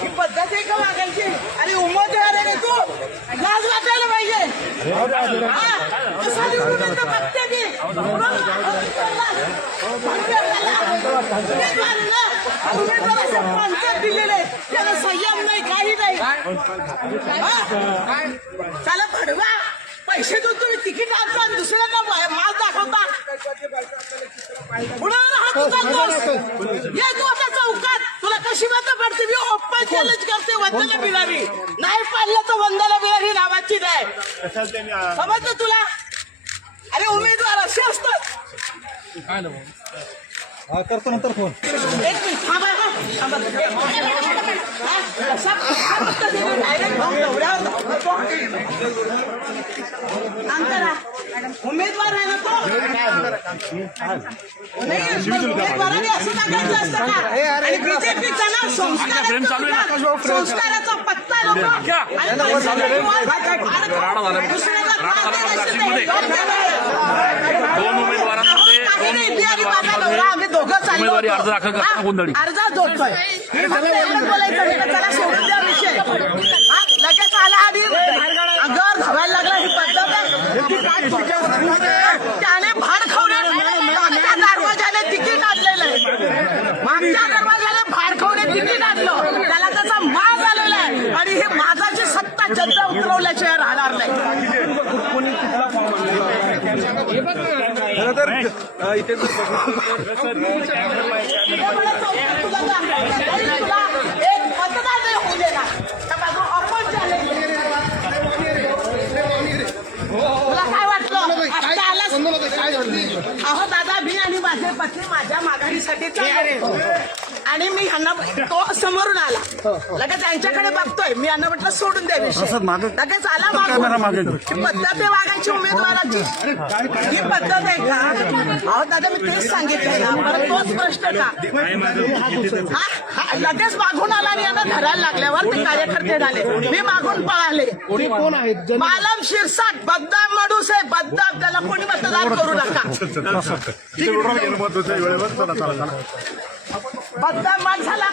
ही पद्धत आहे का मागायची? आणि उमेदवार आहे तू, लाज वाटायला पाहिजे. कसा निवडून येतो बघते मी. उमेदवाराच्या पंचायत दिलेले त्याला संयम नाही, काही नाही. त्याला भडवा पैसे देऊन तुम्ही तिकीट आणता आणि दुसऱ्यांना माल दाखवता. ये तू आता चौकात, तुला कशी मतं पडते? मी ओपन चॅलेंज करते, वंदना बिरारी नाही पाडलं तर वंदना बिरारी नावाची नाही. समजलं तुला? अरे उमेदवार असे असतात. करतो नंतर फोन. एक मिनिट थांबा. उमेदवार आहे ना तो, उमेदवाराने असं टाकायचं असतं का? आणि बीजेपीचा ना संस्काराचा पत्ता लोक आम्ही दोघं चाललो अर्धा जोडतोय. चला सोडून द्या विषय. लगेच आला आधी अंगावर धावायला लागला. ही पद्धत आहे. त्याने भाड खावणे मागच्या दरवाजाने तिकीट आणलेलं आहे. मागच्या दरवाजाने भाड खावणे तिकीट आणलं. त्याला त्याचा माज आलेला आहे. आणि हे माजाची सत्ता जनता उतरवल्याशिवाय राहणार नाही. खरं तर इथे एक मतदान नाही होऊ देणार. आपण चालेल. तुला काय वाटलं? अहो दादा, मी आणि माझे पत्नी माझ्या माघारीसाठी चाललो आणि मी ह्यांना तो समोरून आला. लगेच त्यांच्याकडे बघतोय. मी यांना म्हटलं सोडून द्या विषय. लगेच आला मागून. पद्धत आहे वागायची उमेदवाराची. ही पद्धत आहे का? अहो दादा, मी तेच सांगितलंय ना. परत तोच प्रश्न का? लगेच मागून आला आणि यांना धरायला लागल्यावर ते कार्यकर्ते झाले. मी मागून पळाले. कोण आहेत? मालम शिरसाट, बद्दाम मडूस आहे. बद्दाम, त्याला कोणी मतदान करू नका. बद्दाम माणसाला